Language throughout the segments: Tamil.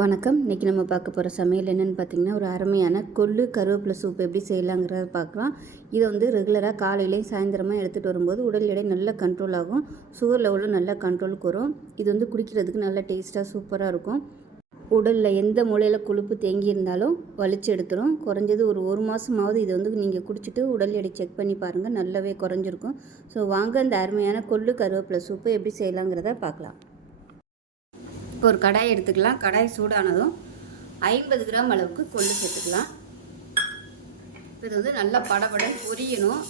வணக்கம். இன்றைக்கி நம்ம பார்க்க போகிற சமையல் என்னென்னு பார்த்தீங்கன்னா ஒரு அருமையான கொள்ளு கருவேப்பிலை சூப் எப்படி செய்யலாங்கிறத பார்க்கலாம். இதை வந்து ரெகுலராக காலையிலையும் சாயந்தரமாக எடுத்துகிட்டு வரும்போது உடல் எடை நல்ல கண்ட்ரோல் ஆகும். சுகர் லெவலும் நல்லா கண்ட்ரோலுக்கு வரும் இது வந்து குடிக்கிறதுக்கு நல்லா டேஸ்ட்டாக சூப்பராக இருக்கும். உடலில் எந்த மூலையில் கொழுப்பு தேங்கி இருந்தாலும் வலிச்சு எடுத்துரும். குறைஞ்சது ஒரு ஒரு மாதமாவது இதை வந்து நீங்கள் குடிச்சிட்டு உடல் எடை செக் பண்ணி பாருங்கள் நல்லாவே குறைஞ்சிருக்கும். ஸோ வாங்க இந்த அருமையான கொள்ளு கருவேப்பிலை சூப்பு எப்படி செய்யலாங்கிறத பார்க்கலாம். இப்போ ஒரு கடாய் எடுத்துக்கலாம். கடாய் சூடானதும் ஐம்பது கிராம் அளவுக்கு கொள்ளு சேர்த்துக்கலாம். இப்போ இது வந்து நல்லா படபடன் பொரியணும்.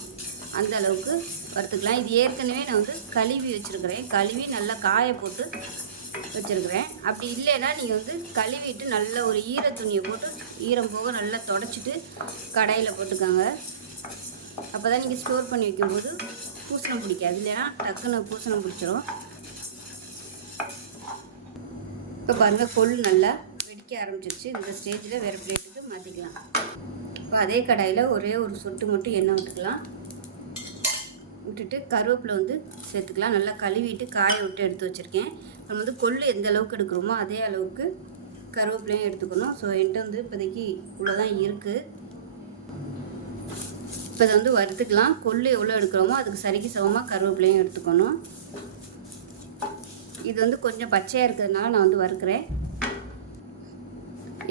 அந்த அளவுக்கு வறுத்துக்கலாம். இது ஏற்கனவே நான் வந்து கழுவி வச்சுருக்கிறேன். கழுவி நல்லா காய போட்டு வச்சுருக்கிறேன். அப்படி இல்லைன்னா நீங்கள் வந்து கழுவிட்டு நல்ல ஒரு ஈர துணியை போட்டு ஈரம் போக நல்லா தொடச்சிட்டு கடாயில் போட்டுக்கோங்க. அப்போ தான் நீங்கள் ஸ்டோர் பண்ணி வைக்கும்போது பூசணம் பிடிக்காது. இல்லைன்னா டக்குன்னு பூசணம் பிடிச்சிரும். இப்போ பாருங்கள் கொள் நல்லா வெடிக்க ஆரம்பிச்சிருச்சு. இந்த ஸ்டேஜில் வேறு பிளேட்டுக்கு மாற்றிக்கலாம் இப்போ அதே கடாயில் ஒரே ஒரு சொட்டு மட்டும் எண்ணெய் விட்டுக்கலாம். விட்டுட்டு கருவேப்பிலை வந்து சேர்த்துக்கலாம். நல்லா கழுவிட்டு காய விட்டு எடுத்து வச்சுருக்கேன். நம்ம வந்து கொள்ளு எந்த அளவுக்கு எடுக்கிறோமோ அதே அளவுக்கு கருவேப்பிலையும் எடுத்துக்கணும். ஸோ என்கிட்ட வந்து இப்போதைக்கு இவ்வளோதான் இருக்குது இப்போ இதை வந்து வறுத்துக்கலாம். கொள்ளு எவ்வளோ எடுக்கிறோமோ அதுக்கு சரிக்கு சமமாக கருவேப்பிலையும் எடுத்துக்கணும். இது வந்து கொஞ்சம் பச்சையாக இருக்கிறதுனால நான் வந்து வறுக்கிறேன்.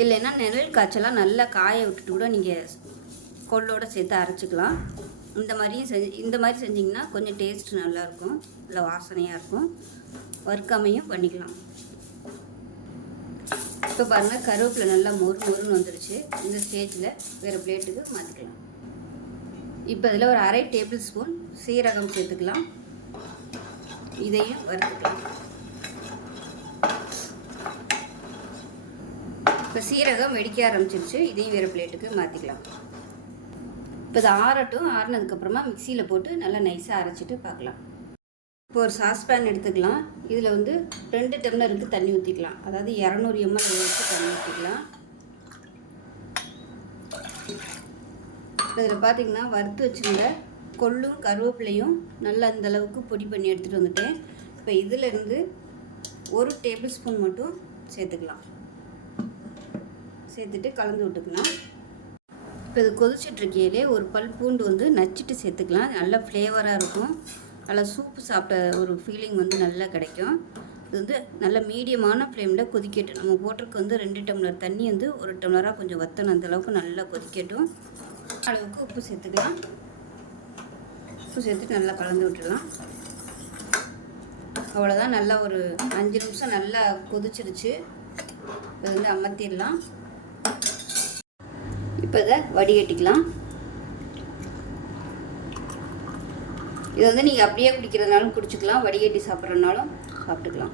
இல்லைன்னா நிழல் காய்ச்சலாம் நல்லா காய விட்டுட்டு கூட நீங்கள் கொள்ளோடு சேர்த்து அரைச்சிக்கலாம். இந்த மாதிரியும் செஞ்சு இந்த மாதிரி செஞ்சிங்கன்னா கொஞ்சம் டேஸ்ட் நல்லாயிருக்கும் இல்லை வாசனையாக இருக்கும். வறுக்காமையும் பண்ணிக்கலாம். இப்போ பாருங்கள் கருவேப்பிலை நல்லா மொறு மொறுன்னு வந்துடுச்சு இந்த ஸ்டேஜில் வேறு பிளேட்டுக்கு மாற்றிக்கலாம் இப்போ இதில் ஒரு அரை டேபிள் ஸ்பூன் சீரகம் சேர்த்துக்கலாம். இதையும் வறுத்துக்கலாம். இப்போ சீரகம் வெடிக்க ஆரம்பிச்சிருச்சு. இதையும் வேறு பிளேட்டுக்கு மாற்றிக்கலாம் இப்போ இது ஆறட்டும். ஆறினதுக்கப்புறமா மிக்சியில் போட்டு நல்லா நைஸாக அரைச்சிட்டு பார்க்கலாம். இப்போ ஒரு சாஸ்பேன் எடுத்துக்கலாம். இதில் வந்து ரெண்டு டம்ளருக்கு தண்ணி ஊற்றிக்கலாம் அதாவது இரநூறு எம்எல் வச்சு தண்ணி ஊற்றிக்கலாம் இதில் பார்த்தீங்கன்னா வறுத்து வச்சுருந்த கொள்ளும் கருவேப்பிலையும் நல்லா அந்தளவுக்கு பொடி பண்ணி எடுத்துகிட்டு வந்துட்டேன். இப்போ இதிலேருந்து ஒரு டேபிள் ஸ்பூன் மட்டும் சேர்த்துக்கலாம். சேர்த்துட்டு கலந்து விட்டுக்கலாம். இப்போ இது கொதிச்சிட்ருக்கையிலே ஒரு பல் பூண்டு வந்து நச்சுட்டு சேர்த்துக்கலாம். நல்லா ஃப்ளேவராக இருக்கும். நல்லா சூப்பு சாப்பிட்ட ஒரு ஃபீலிங் வந்து நல்லா கிடைக்கும். இது வந்து நல்ல மீடியமான ஃப்ளேமில் கொதிக்கட்டும். நம்ம போட்டிருக்கு வந்து ரெண்டு டம்ளர் தண்ணி வந்து ஒரு டம்ளராக கொஞ்சம் வத்தணும். அந்தளவுக்கு நல்லா கொதிக்கட்டும். அளவுக்கு உப்பு சேர்த்துக்கலாம். உப்பு சேர்த்துட்டு நல்லா கலந்து விட்டுடலாம். அவ்வளோதான் நல்லா ஒரு அஞ்சு நிமிஷம் நல்லா கொதிச்சிருச்சு. இது வந்து அமர்த்திடலாம். இப்போ இதை வடிகட்டிக்கலாம். இதை வந்து நீங்கள் அப்படியே குடிக்கிறதுனாலும் குடிச்சிக்கலாம் வடிகட்டி சாப்பிட்றதுனாலும் சாப்பிட்டுக்கலாம்.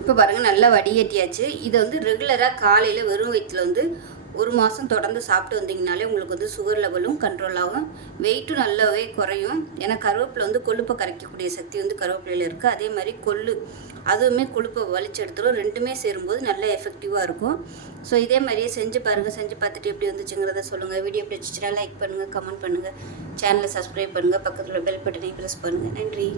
இப்போ பாருங்கள் நல்லா வடிகட்டியாச்சு. இதை வந்து ரெகுலராக காலையில் வெறும் வயிற்றில் வந்து ஒரு மாதம் தொடர்ந்து சாப்பிட்டு வந்தீங்கனாலே உங்களுக்கு வந்து சுகர் லெவலும் கண்ட்ரோல் ஆகும். வெயிட்டும் நல்லாவே குறையும். ஏன்னா கருவேப்பிலை வந்து கொழுப்பை கரைக்கக்கூடிய சக்தி வந்து கருவேப்பிலையில் இருக்குது அதே மாதிரி கொள்ளு அதுவுமே கொழுப்பை வலிச்செடுத்துரும் ரெண்டுமே சேரும்போது நல்ல எஃபெக்டிவாக இருக்கும். ஸோ இதே மாதிரியே செஞ்சு பாருங்கள் செஞ்சு பார்த்துட்டு எப்படி வந்துச்சுங்கிறத சொல்லுங்கள் வீடியோ பிடிச்சிச்சுன்னா லைக் பண்ணுங்கள் கமெண்ட் பண்ணுங்கள் சேனலை சப்ஸ்கிரைப் பண்ணுங்கள் பக்கத்தில் பெல் பட்டனை ப்ரெஸ் பண்ணுங்கள் நன்றி.